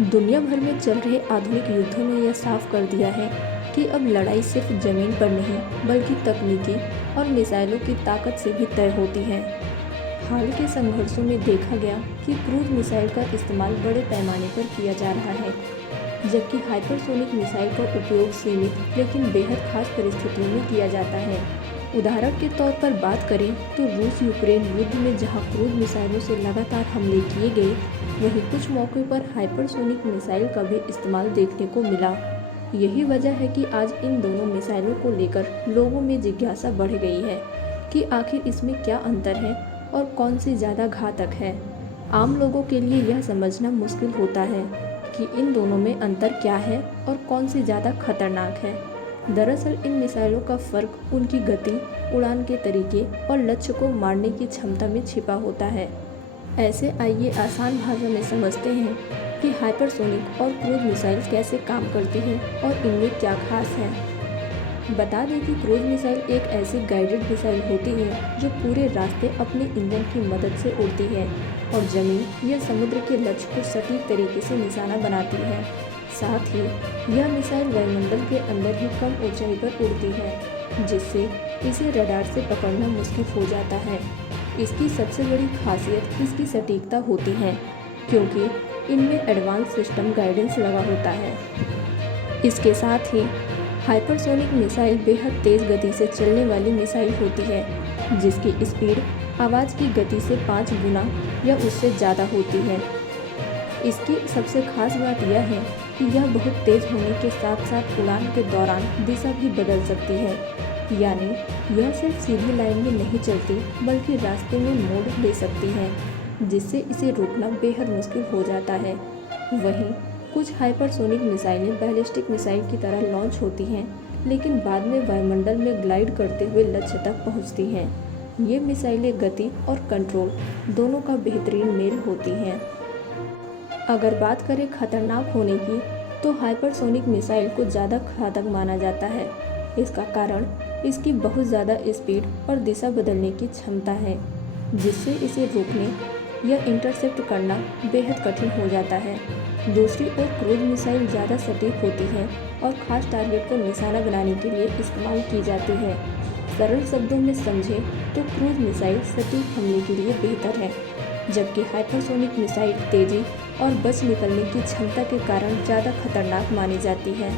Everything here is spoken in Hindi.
दुनिया भर में चल रहे आधुनिक युद्धों ने यह साफ कर दिया है कि अब लड़ाई सिर्फ जमीन पर नहीं बल्कि तकनीकी और मिसाइलों की ताकत से भी तय होती है। हाल के संघर्षों में देखा गया कि क्रूज मिसाइल का इस्तेमाल बड़े पैमाने पर किया जा रहा है, जबकि हाइपरसोनिक मिसाइल का उपयोग सीमित लेकिन बेहद खास परिस्थितियों में किया जाता है। उदाहरण के तौर पर बात करें तो रूस यूक्रेन युद्ध में जहां क्रूज मिसाइलों से लगातार हमले किए गए, वहीं कुछ मौक़ों पर हाइपरसोनिक मिसाइल का भी इस्तेमाल देखने को मिला। यही वजह है कि आज इन दोनों मिसाइलों को लेकर लोगों में जिज्ञासा बढ़ गई है कि आखिर इसमें क्या अंतर है और कौन सी ज़्यादा घातक है। आम लोगों के लिए यह समझना मुश्किल होता है कि इन दोनों में अंतर क्या है और कौन सी ज़्यादा खतरनाक है। दरअसल इन मिसाइलों का फ़र्क उनकी गति, उड़ान के तरीके और लक्ष्य को मारने की क्षमता में छिपा होता है। ऐसे आइए आसान भाषा में समझते हैं कि हाइपरसोनिक और क्रूज मिसाइल कैसे काम करती हैं और इनमें क्या खास है। बता दें कि क्रूज मिसाइल एक ऐसी गाइडेड मिसाइल होती है जो पूरे रास्ते अपने इंजन की मदद से उड़ती है और ज़मीन या समुद्र के लक्ष्य को सटीक तरीके से निशाना बनाती है। साथ ही यह मिसाइल वायुमंडल के अंदर ही कम ऊंचाई पर उड़ती है, जिससे इसे रडार से पकड़ना मुश्किल हो जाता है। इसकी सबसे बड़ी खासियत इसकी सटीकता होती है, क्योंकि इनमें एडवांस सिस्टम गाइडेंस लगा होता है। इसके साथ ही हाइपरसोनिक मिसाइल बेहद तेज़ गति से चलने वाली मिसाइल होती है, जिसकी स्पीड आवाज़ की गति से 5 गुना या उससे ज़्यादा होती है। इसकी सबसे खास बात यह है कि यह बहुत तेज़ होने के साथ साथ उड़ान के दौरान दिशा भी बदल सकती है, यानी यह सिर्फ सीधी लाइन में नहीं चलती बल्कि रास्ते में मोड़ ले सकती है, जिससे इसे रोकना बेहद मुश्किल हो जाता है। वहीं कुछ हाइपरसोनिक मिसाइलें बैलिस्टिक मिसाइल की तरह लॉन्च होती हैं, लेकिन बाद में वायुमंडल में ग्लाइड करते हुए लक्ष्य तक पहुंचती हैं। ये मिसाइलें गति और कंट्रोल दोनों का बेहतरीन मेल होती हैं। अगर बात करें खतरनाक होने की, तो हाइपरसोनिक मिसाइल को ज़्यादा घातक माना जाता है। इसका कारण इसकी बहुत ज़्यादा स्पीड और दिशा बदलने की क्षमता है, जिससे इसे रोकने या इंटरसेप्ट करना बेहद कठिन हो जाता है। दूसरी ओर क्रूज मिसाइल ज़्यादा सटीक होती है और ख़ास टारगेट को निशाना बनाने के लिए इस्तेमाल की जाती है। सरल शब्दों में समझें तो क्रूज मिसाइल सटीक हमले के लिए बेहतर है, जबकि हाइपरसोनिक मिसाइल तेज़ी और बच निकलने की क्षमता के कारण ज़्यादा खतरनाक मानी जाती है।